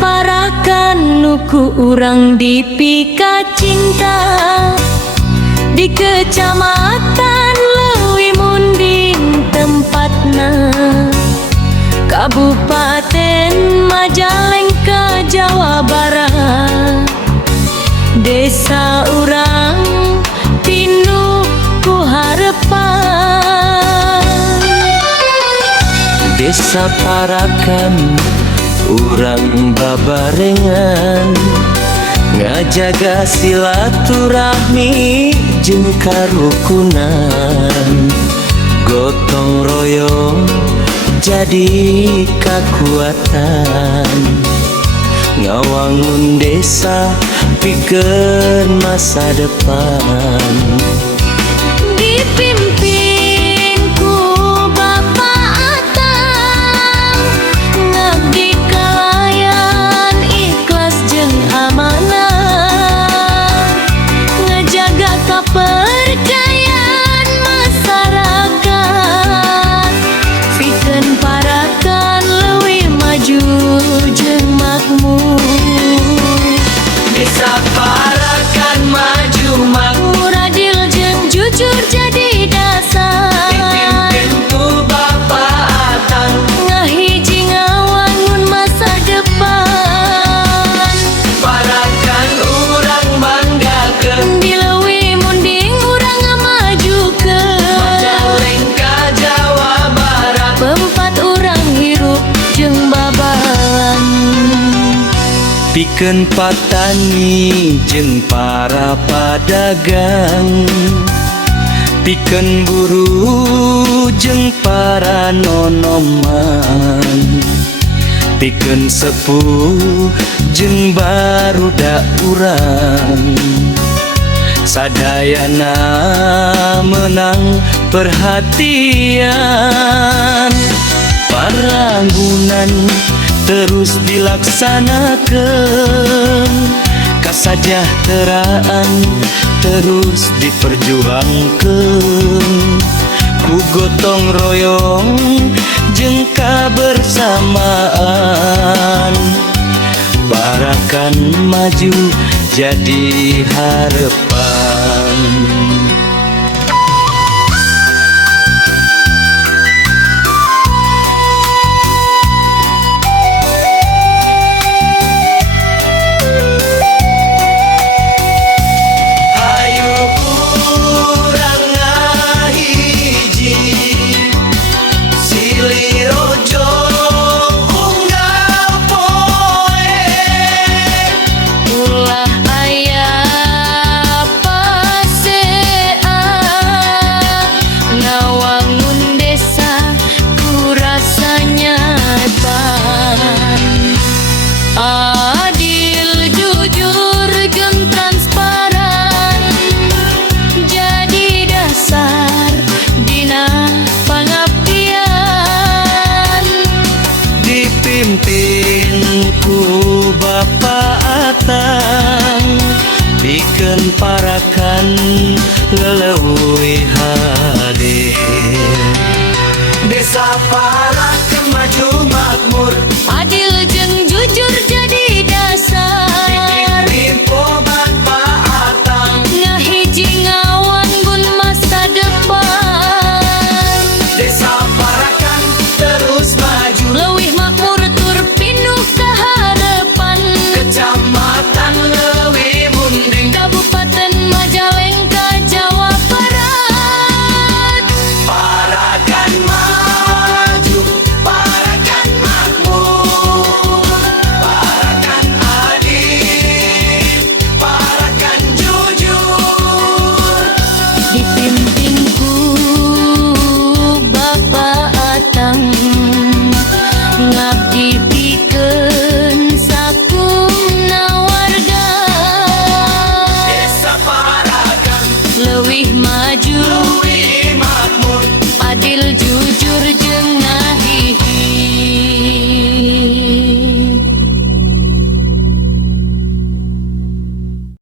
parakan nuku urang dipika cinta di Kecamatan Leuwi Munding tempatna, Kabupaten Majalengka, Jawa Barat. Desa urang tinu ku harepan. Desa Parakan urang babarengan, ngajaga silaturahmi jeung karukunan. Gotong royong jadi kekuatan, ngawangun desa pikeun masa depan. Dipimpin ku Bapak Atang, ngabdi kalayan ikhlas jeung amanah, ngejaga kepercayaan masyarakat, pikeun Parakan leuwih maju jeung makmur. Desa Parakan maju makmur, Adil jeung jujur jadi dasar. dipimpin ku Bapak Atang, Ngahiji ngawangun masa depan. Parakan urang banggakeun, Di Leuwi Munding urang ngamajukeun. Majalengka, Jawa Barat. Pempat urang hirup jeung babalan. Pikeun patani jeung para padagang, pikeun buruh jeung para nonoman, pikeun sepuh jeung barudak urang. Sadayana menang perhatian, paranggunan terus dilaksanakan, kasajahteraan terus diperjuangkan. Ku gotong royong jeung kabersamaan, Parakan maju jadi harapan. Ulah aya pasean, ngawangun desa ku rasa nyaman. Adil, jujur, jeung transparan jadi dasar dina pangabdian. Dipimpin ku Bapak Atang, pikeun Parakan leuwih hadir. Desa Parakan